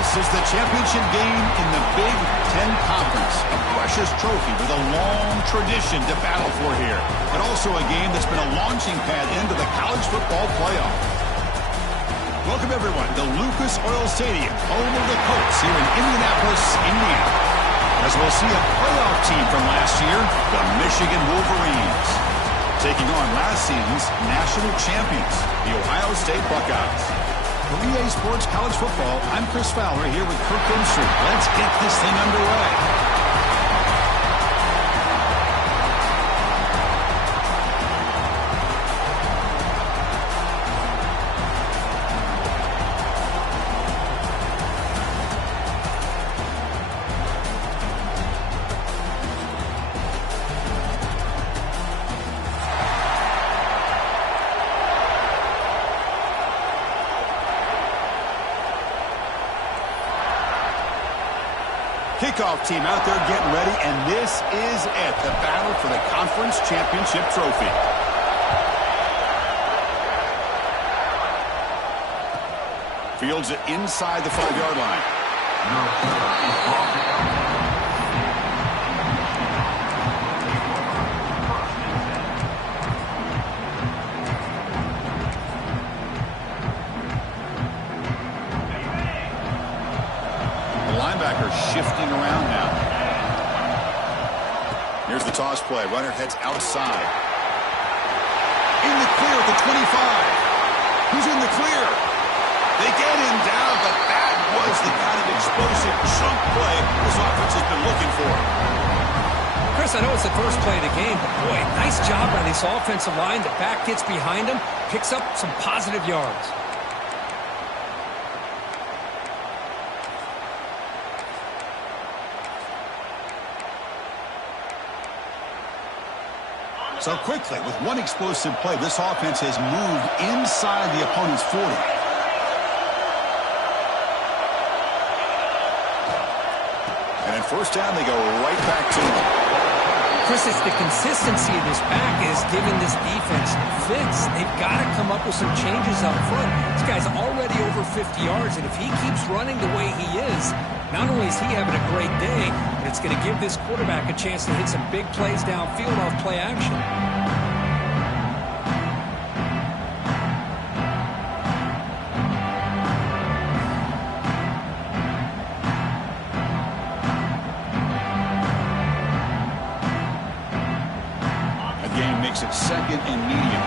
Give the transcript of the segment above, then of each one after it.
This is the championship game in the Big Ten Conference. A precious trophy with a long tradition to battle for here. But also a game that's been a launching pad into the college football playoff. Welcome, everyone, to Lucas Oil Stadium, home of the Colts here in Indianapolis, Indiana. As we'll see a playoff team from last year, the Michigan Wolverines, taking on last season's national champions, the Ohio State Buckeyes. For EA Sports College Football, I'm Chris Fowler here with Kirk Grimstreet. Let's get this thing underway. Kickoff team out there getting ready, and this is it, the battle for the conference championship trophy. Fields it inside the 5-yard line. Shifting around now. Here's the toss play. Runner heads outside. In the clear at the 25. Who's in the clear? They get him down, but that was the kind of explosive chunk play this offense has been looking for. Chris, I know it's the first play of the game, but boy, nice job by this offensive line. The back gets behind him, picks up some positive yards. So quickly, with one explosive play, this offense has moved inside the opponent's 40. And in first down, they go right back to him. Chris, it's the consistency of this back is giving this defense fits. They've got to come up with some changes up front. This guy's already over 50 yards, and if he keeps running the way he is, not only is he having a great day, but it's going to give this quarterback a chance to hit some big plays downfield off play action. Again, makes it second and medium.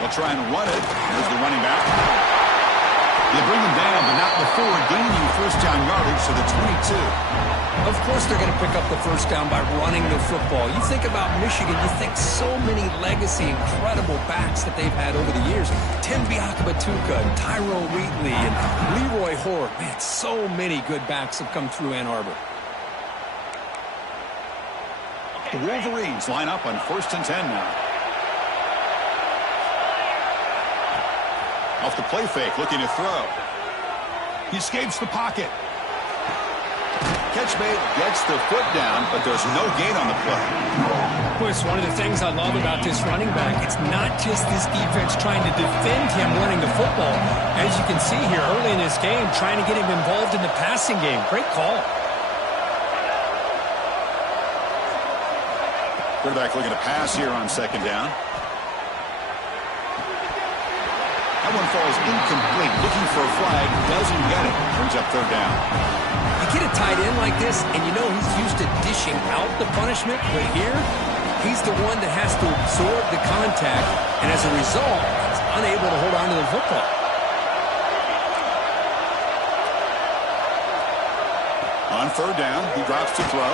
They'll try and run it. Here's the running back. They bring him down, but not before gaining first down yardage to the 22. Of course they're going to pick up the first down by running the football. You think about Michigan, you think so many legacy, incredible backs that they've had over the years. Tim Biakabatuka and Tyrone Wheatley and Leroy Hoare. Man, so many good backs have come through Ann Arbor. The Wolverines line up on 1st and 10 now. Off the play fake, looking to throw. He escapes the pocket. Catch made, gets the foot down, but there's no gain on the play. Boy, it's one of the things I love about this running back. It's not just this defense trying to defend him running the football. As you can see here early in this game, trying to get him involved in the passing game. Great call. Quarterback looking to pass here on 2nd down. That one falls incomplete. Looking for a flag. Doesn't get it. Brings up 3rd down. You get a tight end like this, and you know he's used to dishing out the punishment. But here, he's the one that has to absorb the contact, and as a result, he's unable to hold on to the football. On 3rd down, he drops to throw.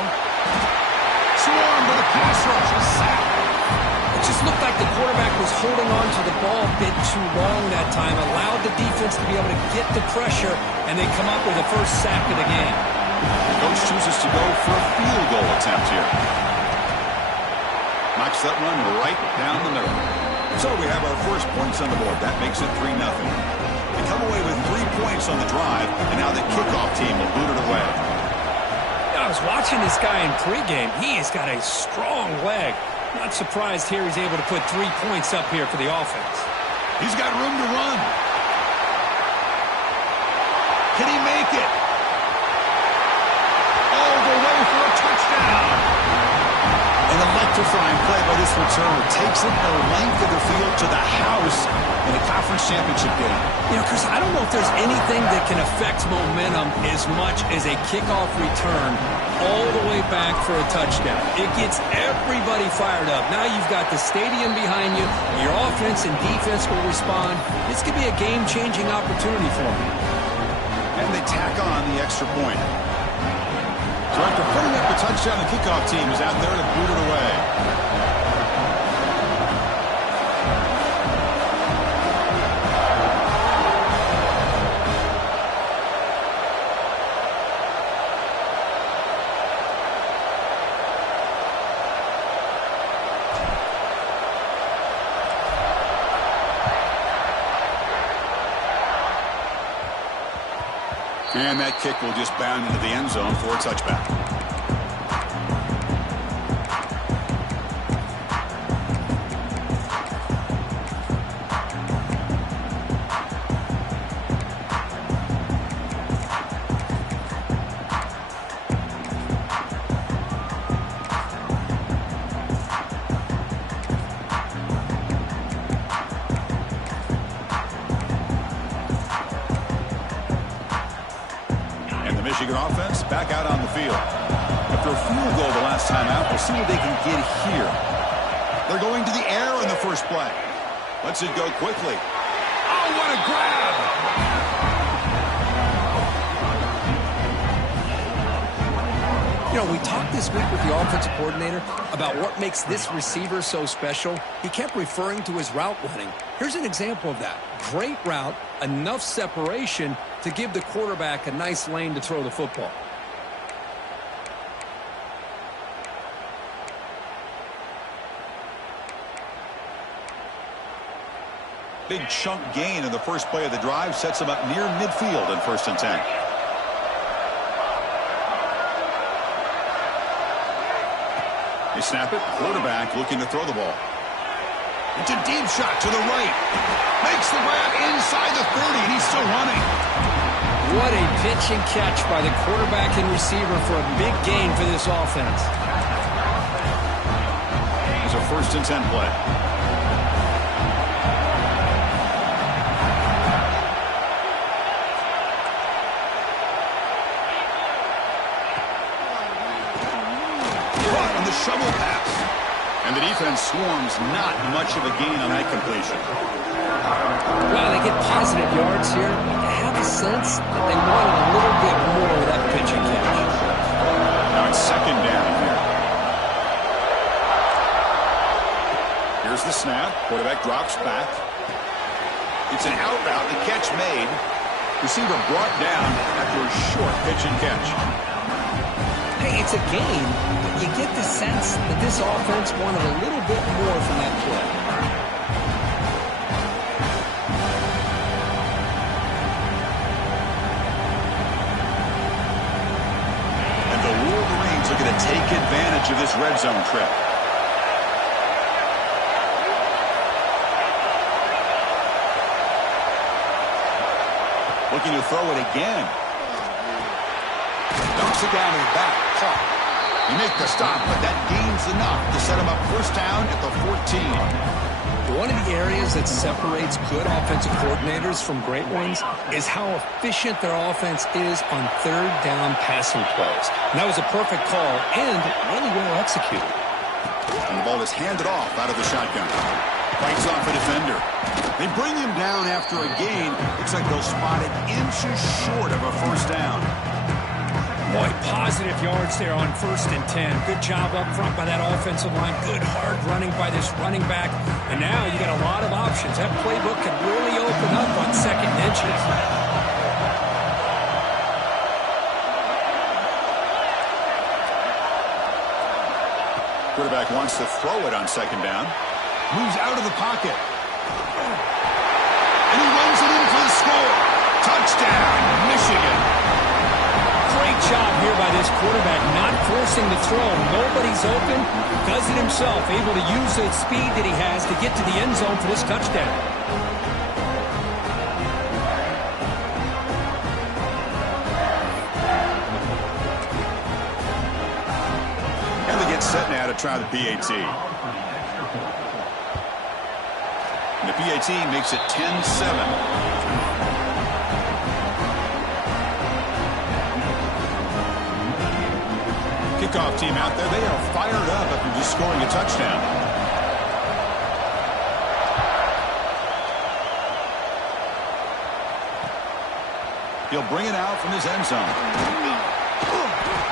Swarm with a pass rush. A sack. It just looked like the quarterback was holding on to the ball a bit too long that time, allowed the defense to be able to get the pressure, and they come up with the first sack of the game. The coach chooses to go for a field goal attempt here. Knocks that one right down the middle. So we have our first points on the board. That makes it 3-0. They come away with 3 points on the drive, and now the kickoff team will boot it away. I was watching this guy in pregame. He has got a strong leg. Not surprised here he's able to put 3 points up here for the offense. He's got room to run. Can he make it? All the way for a touchdown. An electrifying play by this returner. Takes it the length of the field to the house in a conference championship game. You know, Chris, I don't know if there's anything that can affect momentum as much as a kickoff return all the way back for a touchdown. It gets everybody fired up. Now you've got the stadium behind you. Your offense and defense will respond. This could be a game-changing opportunity for them. And they tack on the extra point. So after putting up the touchdown, the kickoff team is out there to boot it away. And that kick will just bound into the end zone for a touchback. Michigan offense back out on the field. After a field goal the last time out, we'll see what they can get here. They're going to the air in the first play. Lets it go quickly. Oh, what a grab! You know, we talked this week with the offensive coordinator about what makes this receiver so special. He kept referring to his route running. Here's an example of that. Great route, enough separation to give the quarterback a nice lane to throw the football. Big chunk gain in the first play of the drive sets him up near midfield in 1st and 10. They snap it. Quarterback looking to throw the ball. It's a deep shot to the right. Makes the grab inside the 30, and he's still running. What a pitch and catch by the quarterback and receiver for a big gain for this offense. It's a 1st and 10 play. Caught on the shovel pass. And the defense swarms, not much of a gain on that completion. Well, they get positive yards here. I have a sense that they wanted a little bit more of that pitch and catch. Now it's 2nd down here. Here's the snap. Quarterback drops back. It's an out route. The catch made. Receiver brought down after a short pitch and catch. Hey, it's a gain, but you get the sense that this offense wanted a little bit more from that play. And the Wolverines are going to take advantage of this red zone trip. Looking to throw it again. Dumps it down to the back. You make the stop, but that gains enough to set him up 1st down at the 14. One of the areas that separates good offensive coordinators from great ones is how efficient their offense is on 3rd down passing plays. And that was a perfect call and really well executed. And the ball is handed off out of the shotgun. Fights off a defender. They bring him down after a gain. Looks like they'll spot it inches short of a 1st down. Boy, positive yards there on 1st and 10. Good job up front by that offensive line. Good hard running by this running back. And now you got a lot of options. That playbook can really open up on 2nd and inches. Quarterback wants to throw it on 2nd down. Moves out of the pocket. And he runs it in for the score. Touchdown, Michigan. Great job here by this quarterback, not forcing the throw. Nobody's open. Does it himself, able to use the speed that he has to get to the end zone for this touchdown. to try the PAT. And the PAT makes it 10-7. Kickoff team out there, they are fired up after just scoring a touchdown. He'll bring it out from his end zone.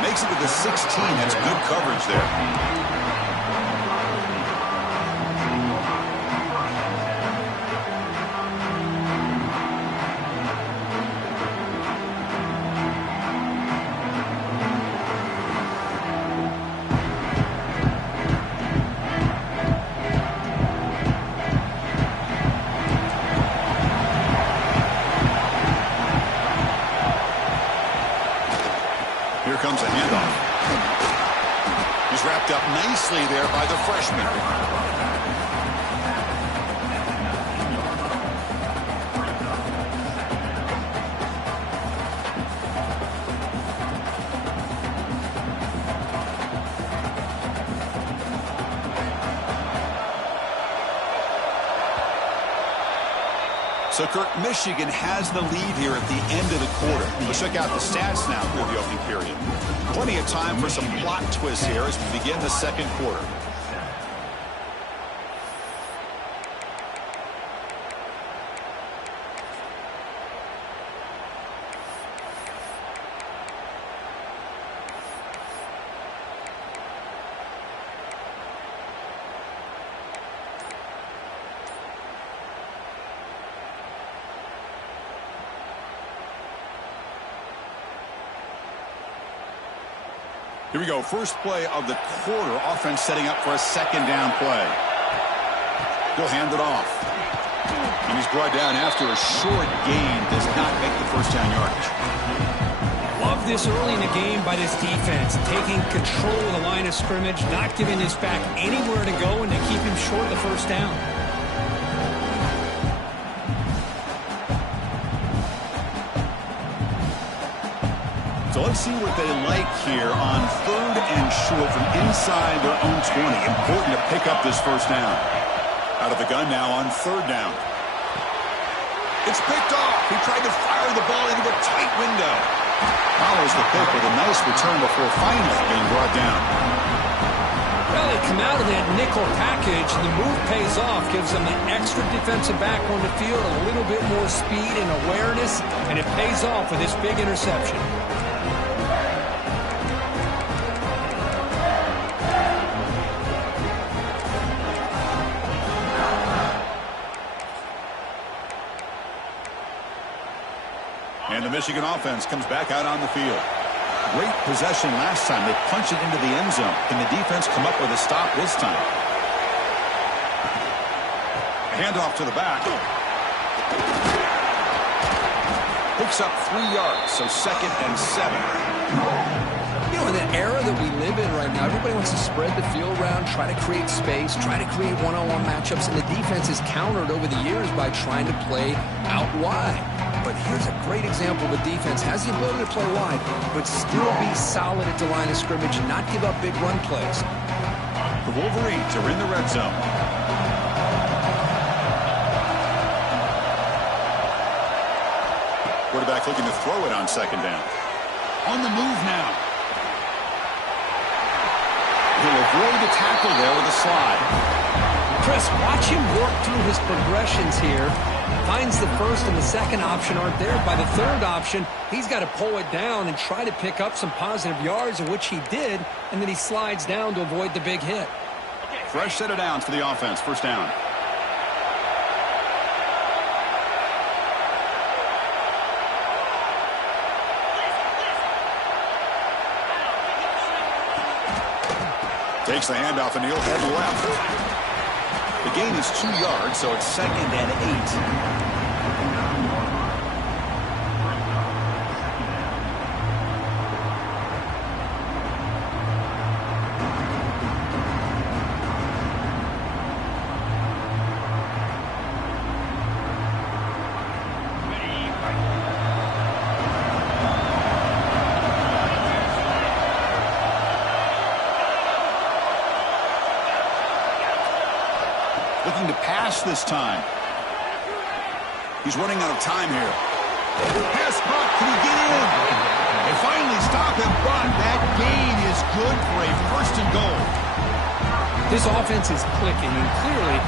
Makes it to the 16. That's good coverage there. Comes a handoff. He's wrapped up nicely there by the freshman. So, Kirk, Michigan has the lead here at the end of the quarter. Let's check out the stats now through the opening period. Plenty of time for some plot twists here as we begin the second quarter. Here we go. First play of the quarter. Offense setting up for a second down play. He'll hand it off. And he's brought down after a short gain. Does not make the first down yardage. Love this early in the game by this defense. Taking control of the line of scrimmage. Not giving this back anywhere to go and to keep him short of the first down. So let's see what they like here on 3rd and short from inside their own 20. Important to pick up this first down. Out of the gun now on 3rd down. It's picked off. He tried to fire the ball into a tight window. Follows the pick with a nice return before finally being brought down. Well, they come out of that nickel package. The move pays off. Gives them an extra defensive back on the field. A little bit more speed and awareness. And it pays off with this big interception. And the Michigan offense comes back out on the field. Great possession last time. They punch it into the end zone. Can the defense come up with a stop this time? A handoff to the back. Picks up 3 yards, so 2nd and 7. You know, in the era that we live in right now, everybody wants to spread the field around, try to create space, try to create one-on-one matchups, and the defense is countered over the years by trying to play out wide. But here's a great example of a defense has the ability to play wide, but still be solid at the line of scrimmage and not give up big run plays. The Wolverines are in the red zone. Quarterback looking to throw it on 2nd down. On the move now. He'll avoid the tackle there with a slide. Chris, watch him work through his progressions here. Finds the first and the second option aren't there. By the third option, he's got to pull it down and try to pick up some positive yards, in which he did, and then he slides down to avoid the big hit. Fresh set of downs for the offense. First down. Takes the handoff and he'll head left. The gain is 2 yards, so it's 2nd and 8. to pass this time. He's running out of time here. Pass caught. Can he get in? They finally stop him, but that gain is good for a first and goal. This offense is clicking, and clearly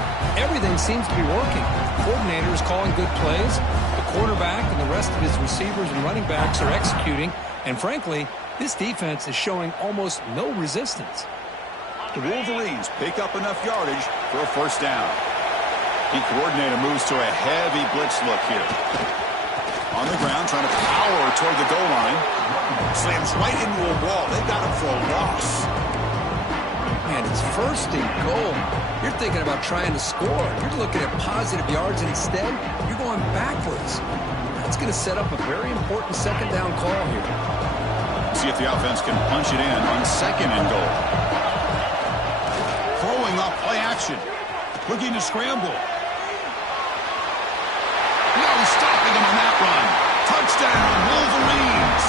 everything seems to be working. The coordinator is calling good plays. The quarterback and the rest of his receivers and running backs are executing. And frankly, this defense is showing almost no resistance. The Wolverines pick up enough yardage for a first down. The coordinator moves to a heavy blitz look here. On the ground, trying to power toward the goal line. Slams right into a wall. They got him for a loss. Man, it's first and goal. You're thinking about trying to score. You're looking at positive yards, and instead, you're going backwards. That's going to set up a very important second down call here. See if the offense can punch it in on second and goal. Throwing off play action. Looking to scramble. Now he's stopping him on that run. Touchdown, Wolverines.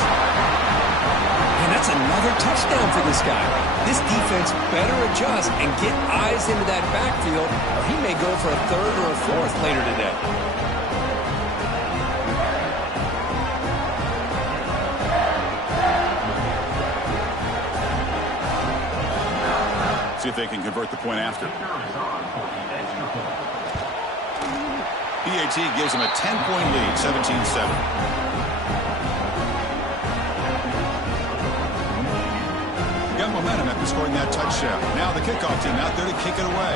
And that's another touchdown for this guy. This defense better adjust and get eyes into that backfield, or he may go for a third or a fourth later today. See if they can convert the point after. PAT gives him a 10-point lead, 17-7. Got momentum after scoring that touchdown. Now the kickoff team out there to kick it away.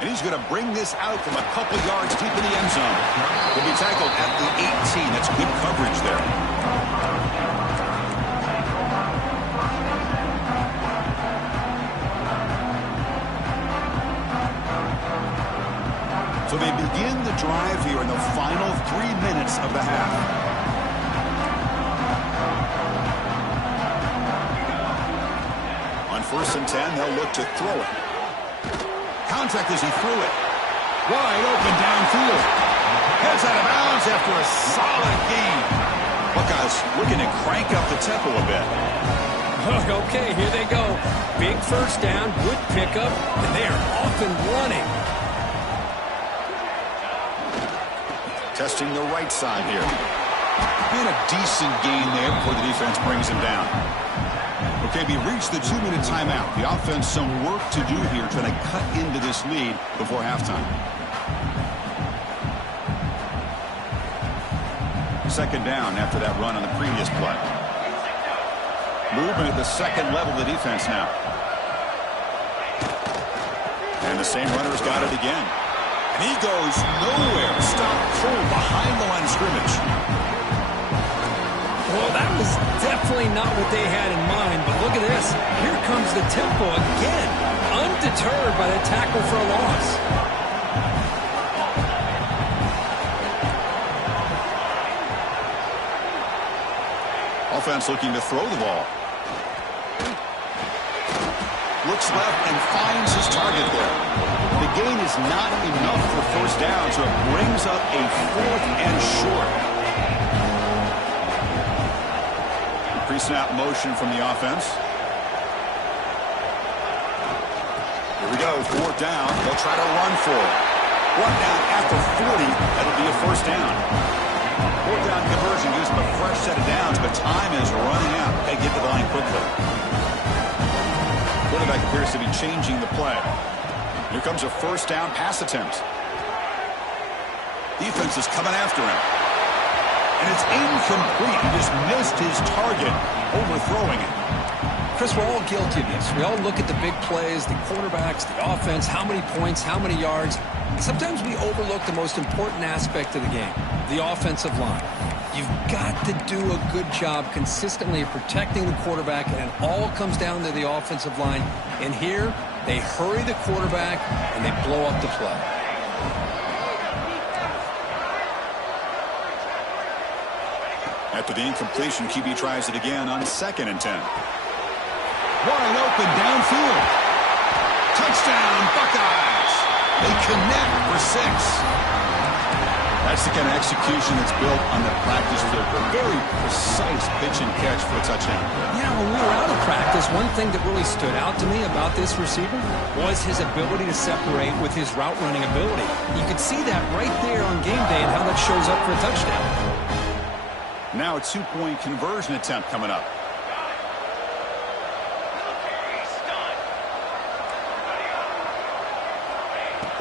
And he's going to bring this out from a couple yards deep in the end zone. He'll be tackled at the 18. That's good coverage there. So they begin the drive here in the final 3 minutes of the half. On 1st and 10, they'll look to throw it. Contact as he threw it. Wide open downfield. Heads out of bounds after a solid gain. Buckeyes looking to crank up the tempo a bit. Okay, here they go. Big first down, good pickup, and they are off and running. Testing the right side here. Been a decent gain there before the defense brings him down. Okay, we reached the 2-minute timeout. The offense some work to do here trying to cut into this lead before halftime. Second down after that run on the previous play. Movement at the second level of the defense now. And the same runner's got it again. And he goes nowhere. Stop cold behind the line of scrimmage. Well, that was definitely not what they had in mind, but look at this. Here comes the tempo again. Undeterred by the tackle for a loss. Offense looking to throw the ball. Looks left and finds his target there. The gain is not enough for first down, so it brings up a 4th and short. Pre-snap motion from the offense. Here we go, 4th down. They'll try to run for it. 1 down after 40. That'll be a first down. 4th down conversion gives them a fresh set of downs, but time is running out. They get to the line quickly. Quarterback appears to be changing the play. Here comes a first down pass attempt. Defense is coming after him. And it's incomplete. He just missed his target, overthrowing it. Chris, we're all guilty of this. We all look at the big plays, the quarterbacks, the offense, how many points, how many yards. Sometimes we overlook the most important aspect of the game, the offensive line. You've got to do a good job consistently protecting the quarterback, and it all comes down to the offensive line. And here, they hurry the quarterback, and they blow up the play. After the incompletion, QB tries it again on 2nd and 10. Wide open downfield. Touchdown, Buckeyes. They connect for 6. That's the kind of execution that's built on the practice field. A very precise pitch and catch for a touchdown. Yeah, when we were out of practice, one thing that really stood out to me about this receiver was his ability to separate with his route running ability. You could see that right there on game day and how that shows up for a touchdown. Now a two-point conversion attempt coming up.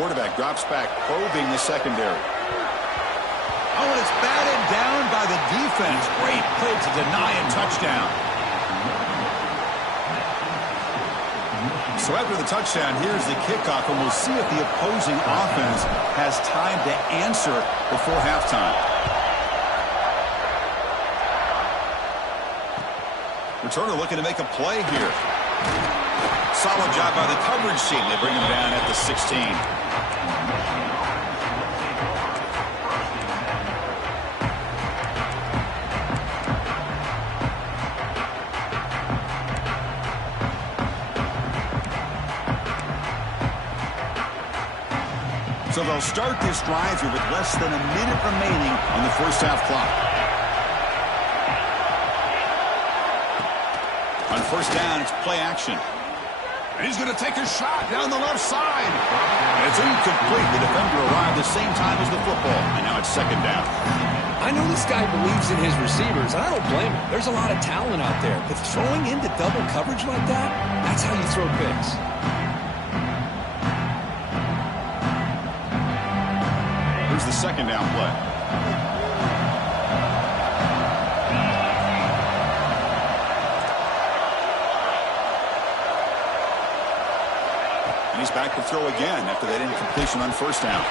Quarterback drops back, probing the secondary. Oh, and it's batted down by the defense. Great play to deny a touchdown. So after the touchdown, here's the kickoff, and we'll see if the opposing offense has time to answer before halftime. Returner looking to make a play here. Solid job by the coverage team. They bring him down at the 16. So they'll start this drive here with less than a minute remaining on the first half clock. On first down, it's play action. And he's going to take a shot down the left side. And it's incomplete. The defender arrived the same time as the football. And now it's second down. I know this guy believes in his receivers, and I don't blame him. There's a lot of talent out there. But throwing into double coverage like that, that's how you throw picks. Here's the second down play. And he's back to throw again after that incompletion on first down.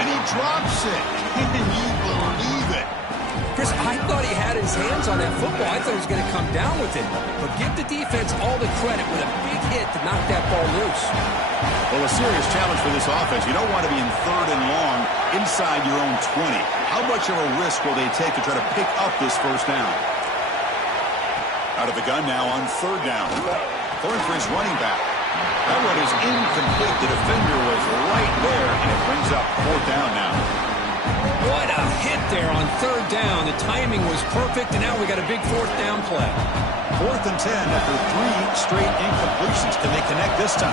And he drops it. Can you believe it? Chris, I thought he had his hands on that football. I thought he was going to come down with it. But give the defense all the credit with a big hit to knock that ball loose. Well, a serious challenge for this offense. You don't want to be in third and long inside your own 20. How much of a risk will they take to try to pick up this first down? Out of the gun now on third down. Throwing for his running back. That one is incomplete. The defender was right there, and it brings up fourth down now. What a hit there on third down. The timing was perfect, and now we got a big fourth down play. 4th and 10 after 3 straight incompletions. Can they connect this time?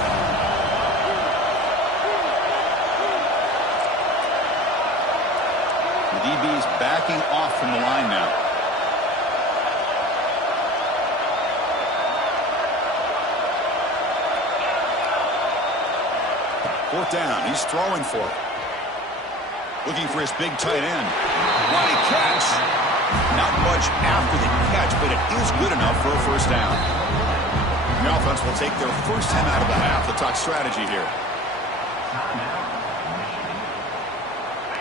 The DB's backing off from the line now. Fourth down. He's throwing for it. Looking for his big tight end. What a catch! Not much after the catch, but it is good enough for a first down. The offense will take their first 10 out of the half. The talk strategy here.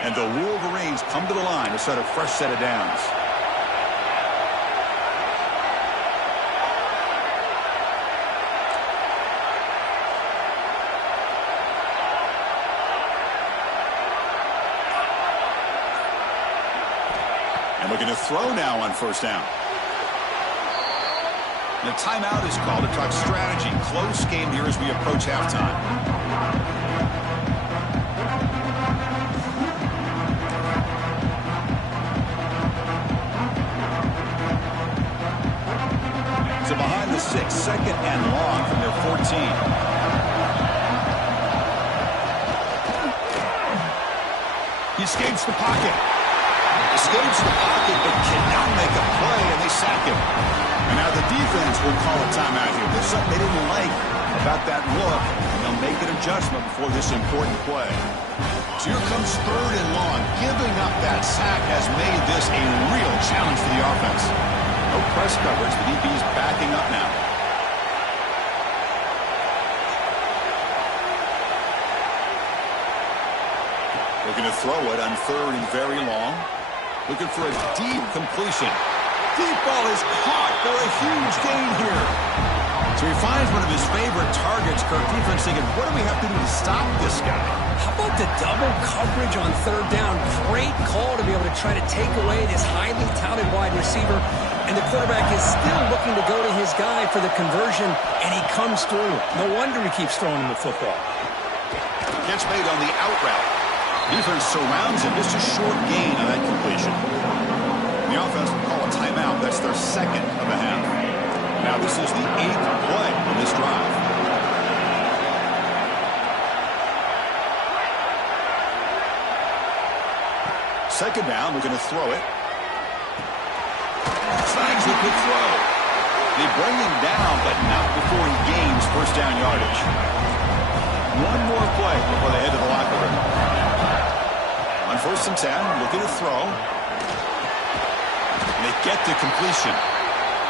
And the Wolverines come to the line to set a fresh set of downs. And looking to throw now on first down. And a timeout is called to talk strategy. Close game here as we approach halftime. So behind the 6, second and long from their 14. He escapes the pocket. Escapes the pocket, but cannot make a play, and they sack him. And now the defense will call a timeout here. There's something they didn't like about that look, and they'll make an adjustment before this important play. So here comes third and long. Giving up that sack has made this a real challenge for the offense. No press coverage. The DB's backing up now. Looking to throw it on third and very long. Looking for a deep completion. Deep ball is caught for a huge gain here. So he finds one of his favorite targets. Kirk defense thinking, what do we have to do to stop this guy? How about the double coverage on third down? Great call to be able to try to take away this highly touted wide receiver. And the quarterback is still looking to go to his guy for the conversion, and he comes through. No wonder he keeps throwing him the football. Catch made on the out route. Defense surrounds him. Just a short gain on that completion. The offense will call a timeout. That's their second of the half. Now this is the 8th play of this drive. Second down, we're going to throw it. Snags a good throw. They bring him down, but not before he gains first down yardage. One more play before they head to the locker room. On 1st and 10, looking to throw. And they get to completion.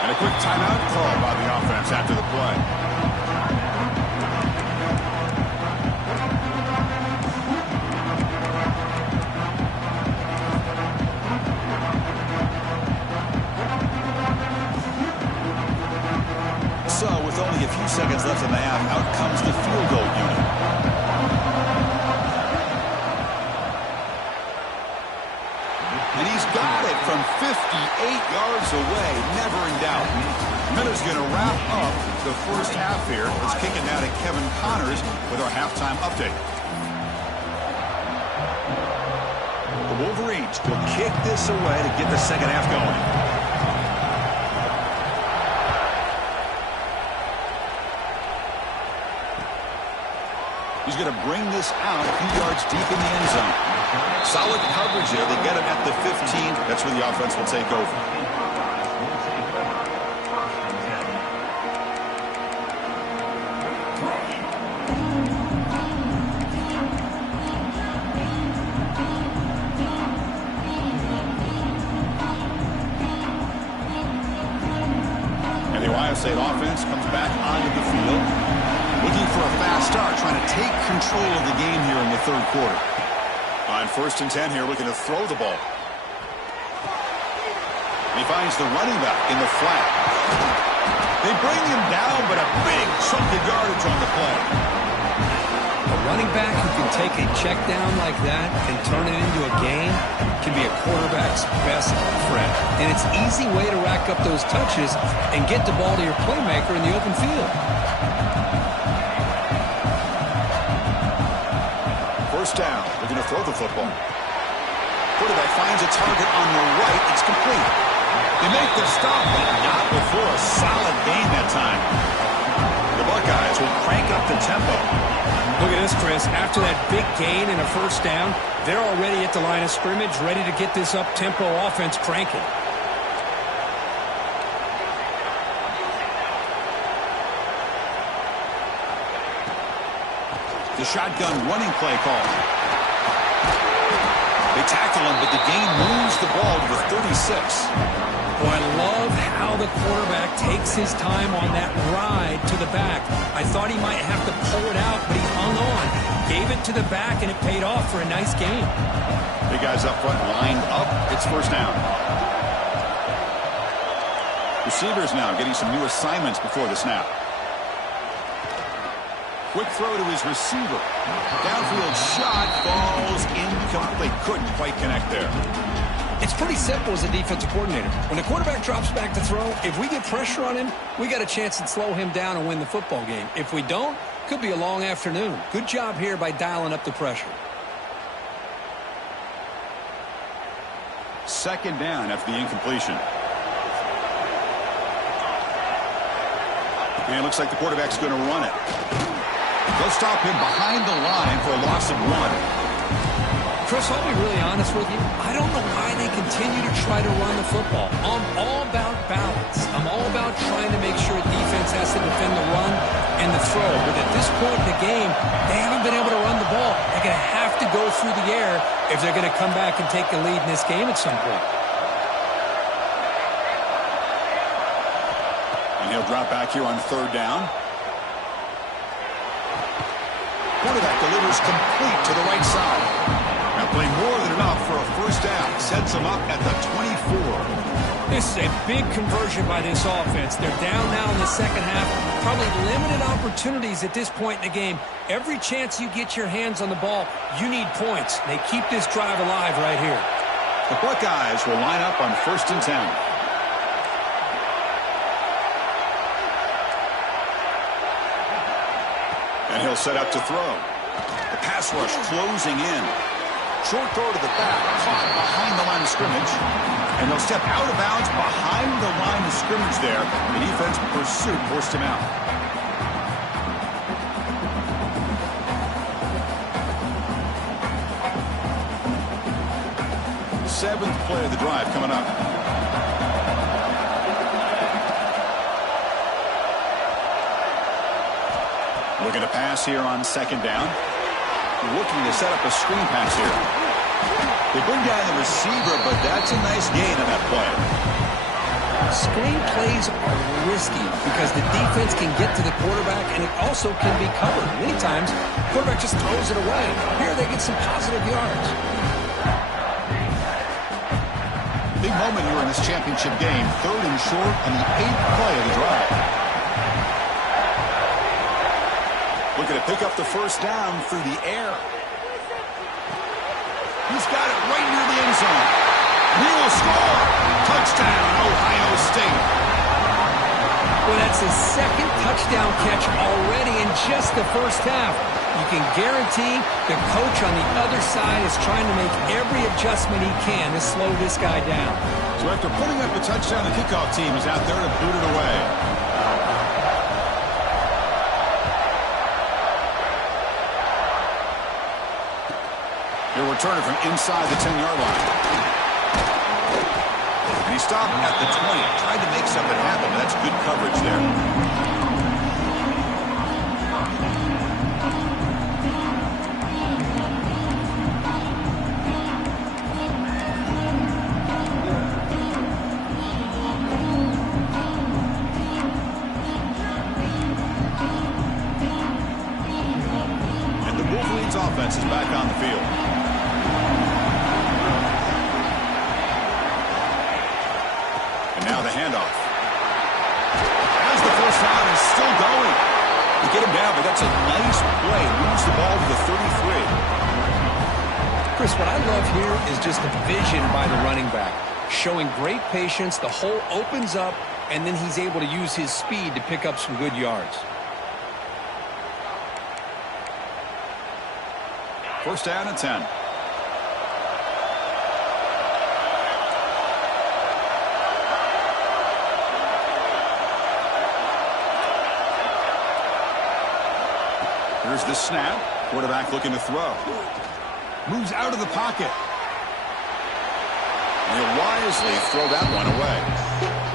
And a quick timeout call by the offense after the play. So, with only a few seconds left in the half, out comes the field goal unit. And he's got it from 58 yards away, never in doubt. Miller's going to wrap up the first half here. Let's kick it now to Kevin Connors with our halftime update. The Wolverines will kick this away to get the second half going. He's going to bring this out a few yards deep in the end zone. Solid coverage there. They get him at the 15. That's where the offense will take over. And the Ohio State offense comes back onto the field. Looking for a fast start, trying to take control of the game here in the third quarter. On 1st and 10 here, looking to throw the ball. He finds the running back in the flat. They bring him down, but a big chunk of yardage on the play. A running back who can take a check down like that and turn it into a gain can be a quarterback's best friend. And it's an easy way to rack up those touches and get the ball to your playmaker in the open field. First down. They're going to throw the football. Quarterback finds a target on the right. It's complete. They make the stop, but not before a solid gain that time. The Buckeyes will crank up the tempo. Look at this, Chris. After that big gain and a first down, they're already at the line of scrimmage, ready to get this up-tempo offense cranking. The shotgun running play call. They tackle him, but the gain moves the ball to the 36. Oh, I love how the quarterback takes his time on that ride to the back. I thought he might have to pull it out, but he hung on. Gave it to the back, and it paid off for a nice gain. Big guys up front lined up. It's first down. Receivers now getting some new assignments before the snap. Quick throw to his receiver. Downfield shot falls incomplete. Couldn't quite connect there. It's pretty simple as a defensive coordinator. When the quarterback drops back to throw, if we get pressure on him, we got a chance to slow him down and win the football game. If we don't, could be a long afternoon. Good job here by dialing up the pressure. Second down after the incompletion. And it looks like the quarterback's going to run it. They'll stop him behind the line for a loss of 1. Chris, I'll be really honest with you. I don't know why they continue to try to run the football. I'm all about balance. I'm all about trying to make sure defense has to defend the run and the throw. But at this point in the game, they haven't been able to run the ball. They're going to have to go through the air if they're going to come back and take the lead in this game at some point. And he'll drop back here on third down. Quarterback delivers complete to the right side. Now play more than enough for a first down. Sets them up at the 24. This is a big conversion by this offense. They're down now in the second half. Probably limited opportunities at this point in the game. Every chance you get your hands on the ball, you need points. They keep this drive alive right here. The Buckeyes will line up on 1st and 10. And he'll set up to throw. The pass rush closing in. Short throw to the back, caught behind the line of scrimmage. And they'll step out of bounds behind the line of scrimmage there. The defense pursuit forced him out. Seventh play of the drive coming up. Looking to pass here on second down. Looking to set up a screen pass here. They bring down the receiver, but that's a nice gain on that play. Screen plays are risky because the defense can get to the quarterback, and it also can be covered. Many times, the quarterback just throws it away. Here they get some positive yards. Big moment here in this championship game. 3rd and short on the 8th play of the drive. Looking to pick up the first down through the air. He's got it right near the end zone. He will score. Touchdown, Ohio State. Well, that's his 2nd touchdown catch already in just the first half. You can guarantee the coach on the other side is trying to make every adjustment he can to slow this guy down. So after putting up a touchdown, the kickoff team is out there to boot it away. He'll return it from inside the 10-yard line. And he stopped at the 20. Tried to make something happen, but that's good coverage there. Offense is back on the field. And now the handoff. As the first down is still going. You get him down, but that's a nice play. Moves the ball to the 33. Chris, what I love here is just the vision by the running back. Showing great patience, the hole opens up, and then he's able to use his speed to pick up some good yards. First down and 10. Here's the snap. Quarterback looking to throw. Moves out of the pocket. And he'll wisely throw that one away.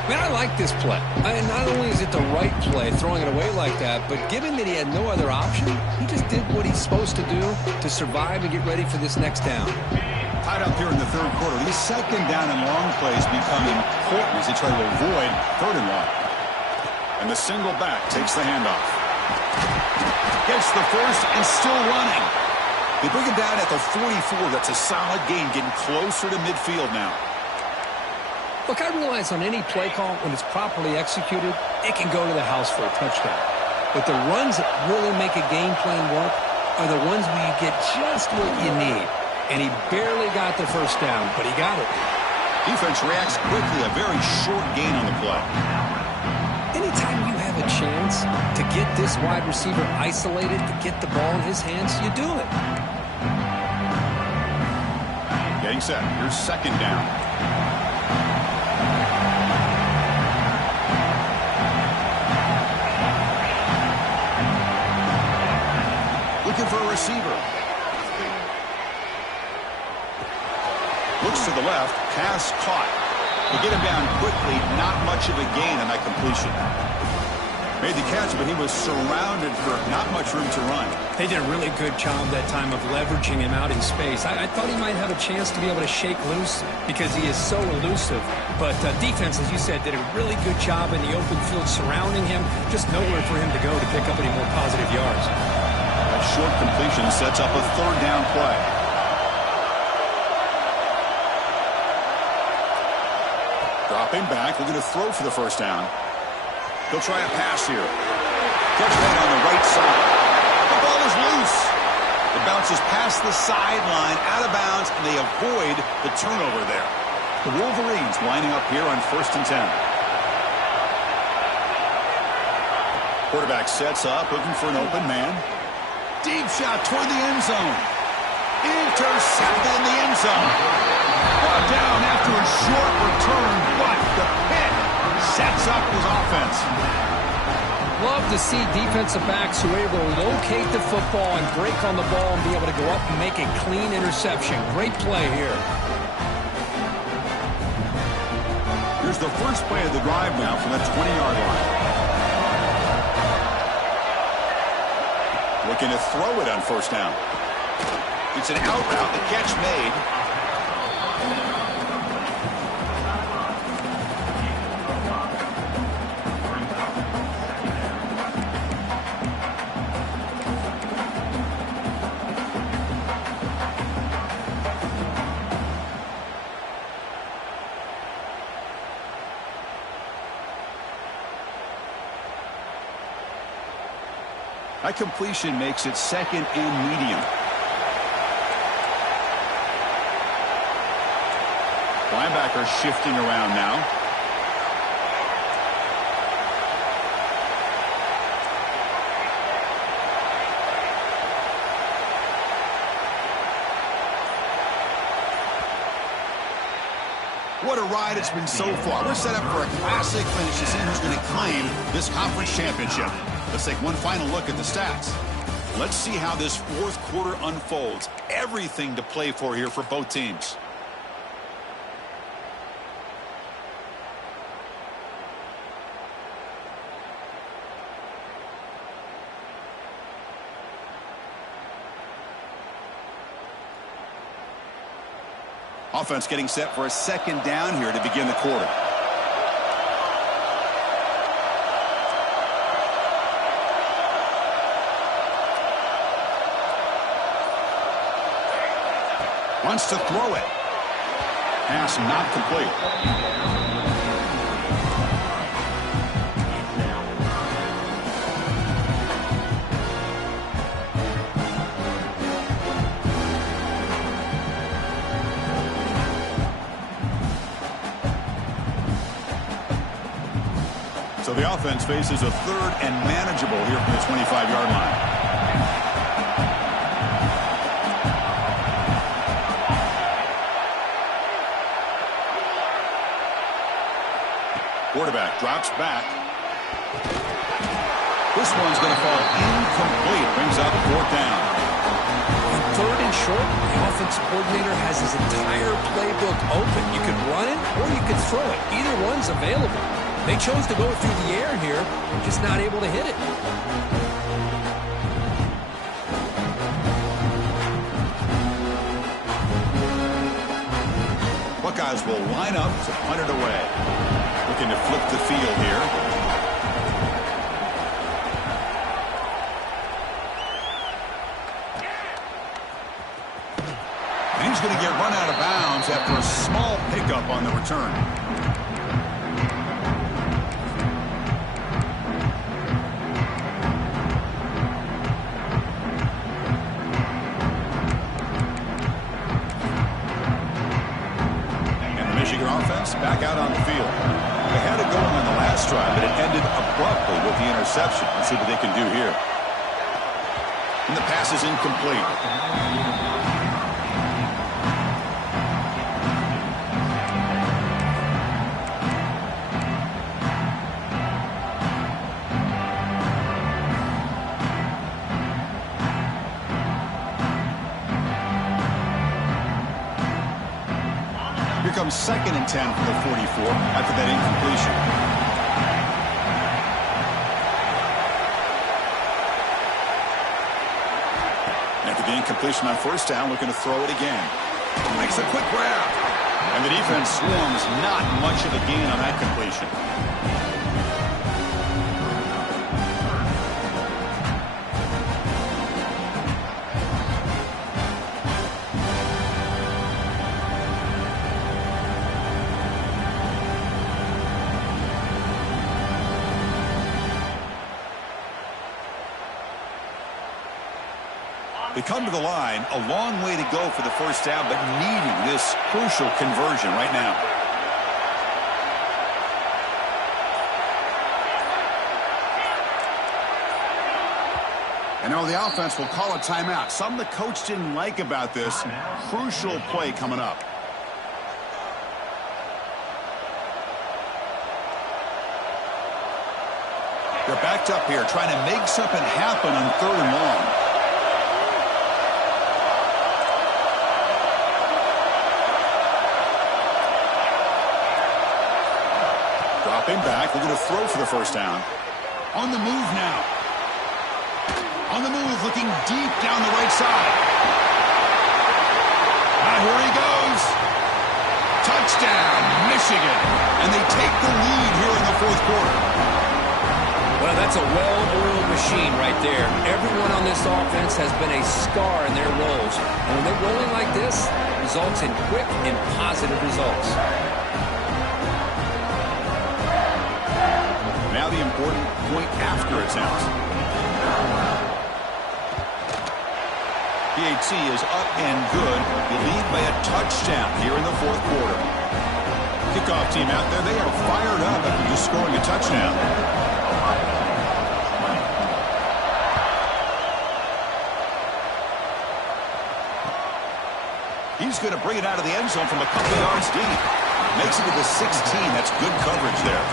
Man, I like this play. Not only is it the right play, throwing it away like that, but given that he had no other option, he just did what he's supposed to do to survive and get ready for this next down. Tied up here in the 3rd quarter. These second down and long plays become important as they try to avoid 3rd and long. And the single back takes the handoff. Gets the first and still running. They bring him down at the 44. That's a solid gain, getting closer to midfield now. Look, I realize on any play call, when it's properly executed, it can go to the house for a touchdown. But the runs that really make a game plan work are the ones where you get just what you need. And he barely got the first down, but he got it. Defense reacts quickly, a very short gain on the play. Anytime you have a chance to get this wide receiver isolated, to get the ball in his hands, you do it. Getting set. Here's second down. Looking for a receiver. Looks to the left. Pass caught. To get him down quickly, not much of a gain on that completion. Made the catch, but he was surrounded for not much room to run. They did a really good job that time of leveraging him out in space. I thought he might have a chance to be able to shake loose because he is so elusive. But defense, as you said, did a really good job in the open field surrounding him. Just nowhere for him to go to pick up any more positive yards. That short completion sets up a 3rd down play. Dropping back, looking to throw for the first down. He'll try a pass here. Catch that on the right side. The ball is loose. It bounces past the sideline, out of bounds, and they avoid the turnover there. The Wolverines lining up here on 1st and 10. Quarterback sets up, looking for an open man. Deep shot toward the end zone. Intercepted in the end zone. Brought down after a short return, but the pick sets up his offense. Love to see defensive backs who are able to locate the football and break on the ball and be able to go up and make a clean interception. Great play here. Here's the first play of the drive now from the 20-yard line. Looking to throw it on first down. It's an out route, the catch made. That completion makes it second and medium. Linebacker shifting around now. What a ride it's been so far. We're set up for a classic finish to see who's going to claim this conference championship. Let's take one final look at the stats. Let's see how this fourth quarter unfolds. Everything to play for here for both teams. Offense getting set for a second down here to begin the quarter. Wants to throw it. Pass not complete. So the offense faces a third and manageable here from the 25-yard line. Quarterback drops back. This one's going to fall incomplete. Brings up fourth down. On third and short, the offensive coordinator has his entire playbook open. You could run it or you could throw it. Either one's available. They chose to go through the air here. They're just not able to hit it. Buckeyes will line up to punt it away. Looking to flip the field here. And he's going to get run out of bounds after a small pickup on the return. Back out on the field. They had it going on the last drive, but it ended abruptly with the interception. Let's see what they can do here. And the pass is incomplete. Comes second and 10 for the 44 after that incompletion. After the incompletion on first down, looking to throw it again. Makes a quick grab. And the defense swarms, not much of a gain on that completion. They come to the line, a long way to go for the first down, but needing this crucial conversion right now. And now the offense will call a timeout. Something the coach didn't like about this. Crucial play coming up. They're backed up here trying to make something happen on 3rd and long. Dropping back, looking to throw for the first down. On the move now. On the move, looking deep down the right side. Here he goes. Touchdown, Michigan. And they take the lead here in the 4th quarter. Well, that's a well-oiled machine right there. Everyone on this offense has been a star in their roles. And when they're rolling like this, results in quick and positive results. Now the important point after attempt. PAT is up and good. You lead by a touchdown here in the 4th quarter. Kickoff team out there, they are fired up after just scoring a touchdown. He's going to bring it out of the end zone from a couple yards deep. Makes it to the 16. That's good coverage there.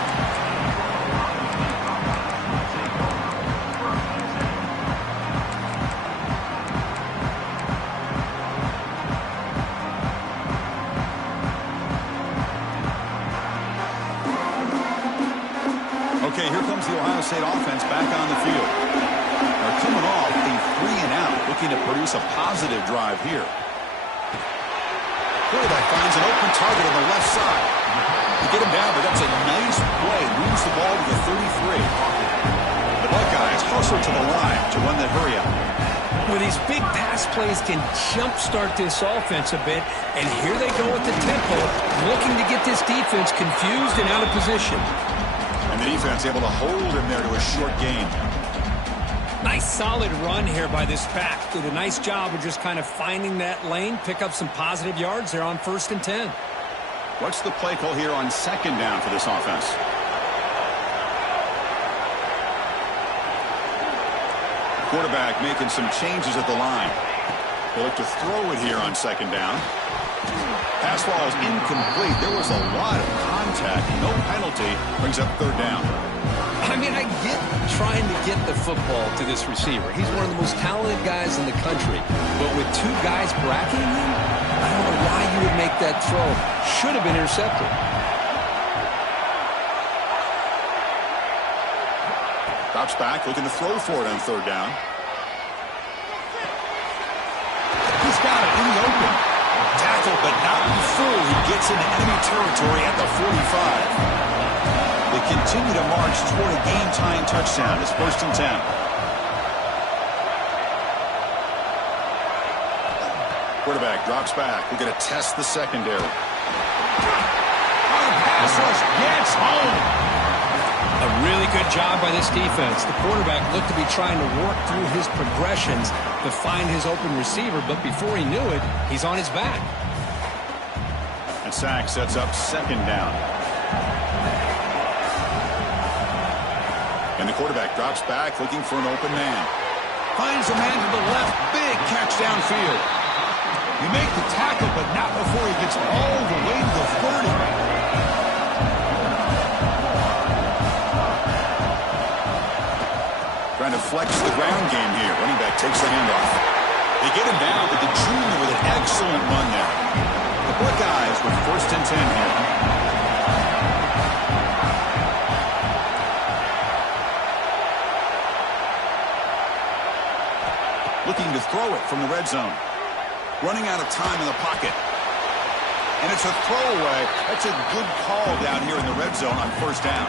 Okay, here comes the Ohio State offense back on the field. They're coming off a 3-and-out, looking to produce a positive drive here. Quarterback finds an open target on the left side. To get him down, but that's a nice play. Moves the ball to the 33. The Buckeyes hustle to the line to run the hurry up. Well, these big pass plays can jumpstart this offense a bit, and here they go at the tempo, looking to get this defense confused and out of position. And the defense able to hold him there to a short gain. Nice solid run here by this back. Did a nice job of just kind of finding that lane, pick up some positive yards there on 1st and 10. What's the play call here on 2nd down for this offense? Quarterback making some changes at the line. They look to throw it here on 2nd down. Pass ball is incomplete. There was a lot of contact. No penalty. Brings up 3rd down. I mean, I get trying to get the football to this receiver. He's one of the most talented guys in the country. But with 2 guys bracketing him, I don't know why you would make that throw. Should have been intercepted. Drops back, looking to throw for it on 3rd down. He's got it in the open. Tackle, but not full. He gets into enemy territory at the 45. They continue to march toward a game-tying touchdown. It's 1st and 10. Quarterback drops back. We're going to test the secondary. Pass rush gets home. A really good job by this defense. The quarterback looked to be trying to work through his progressions to find his open receiver, but before he knew it, he's on his back. And sack sets up 2nd down. And the quarterback drops back, looking for an open man. Finds a man to the left. Big catch downfield. You make the tackle, but not before he gets all the way to the 30. Trying to flex the ground game here. Running back takes the handoff. They get him down, but the junior with an excellent run there. The Buckeyes with 1st and 10 here. Looking to throw it from the red zone. Running out of time in the pocket. And it's a throwaway. That's a good call down here in the red zone on 1st down.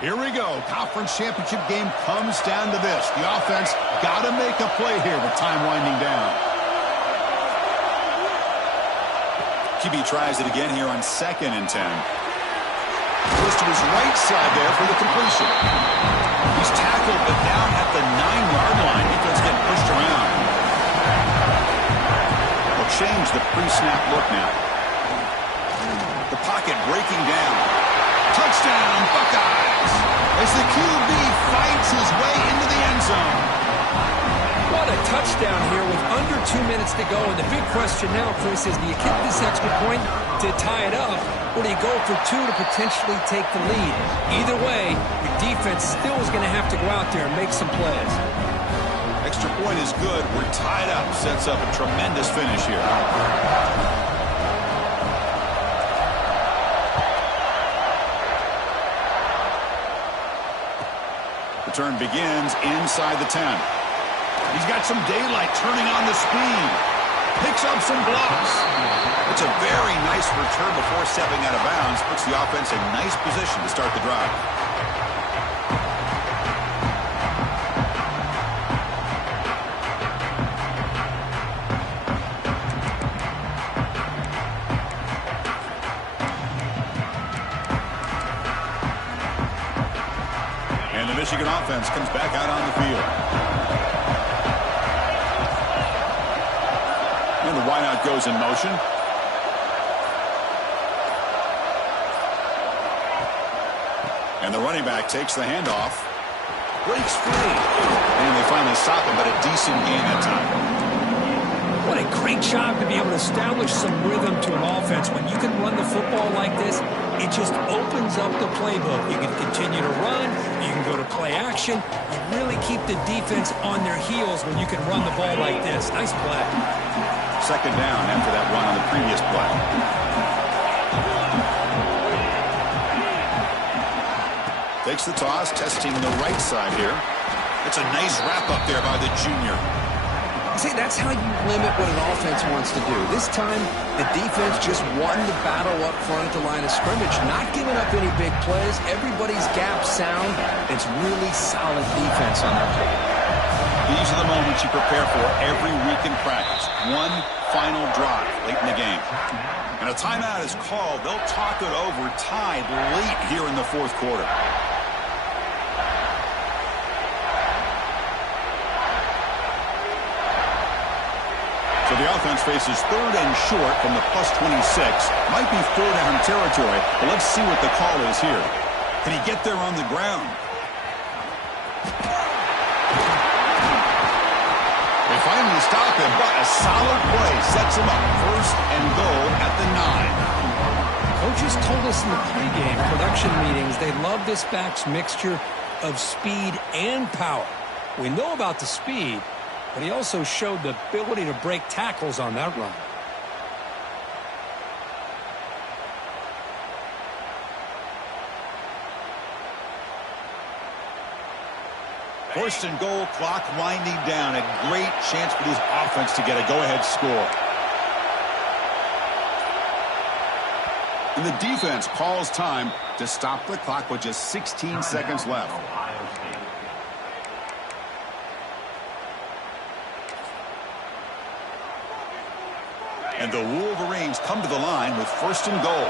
Here we go. Conference championship game comes down to this. The offense got to make a play here with time winding down. QB tries it again here on 2nd and 10. Goes to his right side there for the completion. He's tackled, but down at the 9-yard line. Defense getting pushed around. They'll change the pre-snap look now. The pocket breaking down. Touchdown, Buckeyes! As the QB fights his way into the end zone. What a touchdown here with under 2 minutes to go. And the big question now, Chris, is do you kick this extra point to tie it up, or do you go for 2 to potentially take the lead? Either way, your defense still is going to have to go out there and make some plays. Extra point is good. We're tied up. Sets up a tremendous finish here. Return begins inside the 10. He's got some daylight, turning on the speed. Picks up some blocks. It's a very nice return before stepping out of bounds. Puts the offense in nice position to start the drive. And the Michigan offense comes back out on the field. And the wideout goes in motion. And the running back takes the handoff. Breaks free. And they finally stop him, but a decent gain that time. What a great job to be able to establish some rhythm to an offense. When you can run the football like this, it just opens up the playbook. You can continue to run. You can go to play action. You really keep the defense on their heels when you can run the ball like this. Nice play. 2nd down after that run on the previous play. Takes the toss, testing the right side here. It's a nice wrap-up there by the junior. See, that's how you limit what an offense wants to do. This time, the defense just won the battle up front at the line of scrimmage, not giving up any big plays. Everybody's gap sound. It's really solid defense on that play. These are the moments you prepare for every week in practice. One final drive late in the game. And a timeout is called. They'll talk it over, tied late here in the 4th quarter. So the offense faces 3rd and short from the +26. Might be 4th down territory, but let's see what the call is here. Can he get there on the ground? They finally stop him, but a solid play sets him up. 1st and goal at the 9. Coaches told us in the pregame production meetings they love this back's mixture of speed and power. We know about the speed, but he also showed the ability to break tackles on that run. First and goal, clock winding down. A great chance for this offense to get a go-ahead score. And the defense calls time to stop the clock with just 16 seconds left. And the Wolverines come to the line with 1st and goal.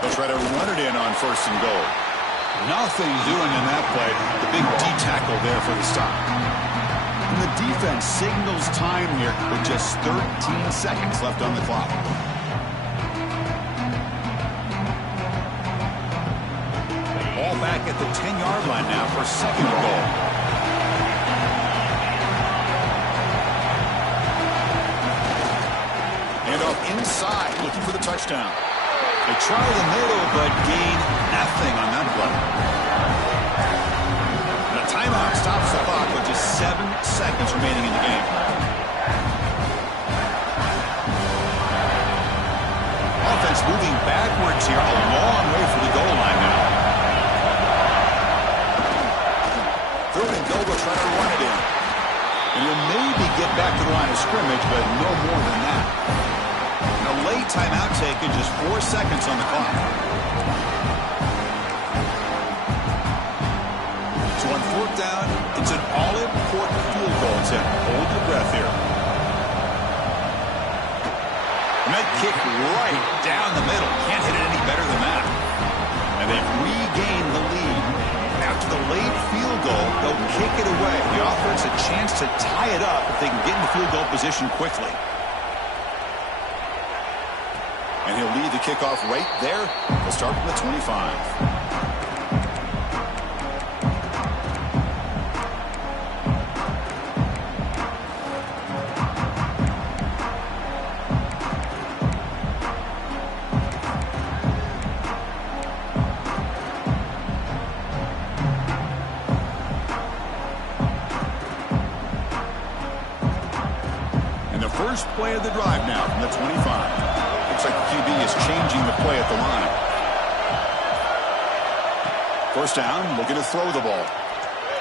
They'll try to run it in on 1st and goal. Nothing doing in that play. The big D-tackle there for the stop. And the defense signals time here with just 13 seconds left on the clock. Ball back at the 10-yard line now for 2nd and goal. And off inside, looking for the touchdown. They try the middle, but gain nothing on that play. And a timeout stops the clock with just 7 seconds remaining in the game. Offense moving backwards here, a long way from the goal line now. 3rd and goal, will try to run it in. And he'll maybe get back to the line of scrimmage, but no more than that. A late timeout taken, just 4 seconds on the clock. So on 4th down, it's an all-important field goal. gets in. Hold your breath here. And that kick right down the middle. Can't hit it any better than that. And they've regained the lead. After the late field goal, they'll kick it away. The offense a chance to tie it up if they can get in the field goal position quickly. And he'll lead the kickoff right there. They'll start from the 25. First play of the drive now from the 25. Looks like the QB is changing the play at the line. First down, looking to throw the ball.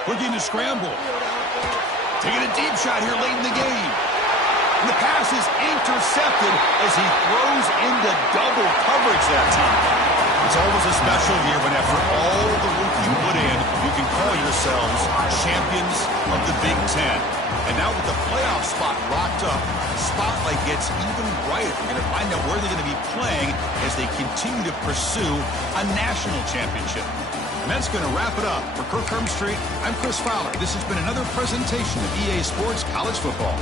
Looking to scramble. Taking a deep shot here late in the game. And the pass is intercepted as he throws into double coverage that time. It's always a special year when after all the work you put in, you can call yourselves champions of the Big Ten. And now with the playoff spot locked up, the spotlight gets even brighter. We're going to find out where they're going to be playing as they continue to pursue a national championship. And that's going to wrap it up. For Kirk Herbstreit, I'm Chris Fowler. This has been another presentation of EA Sports College Football.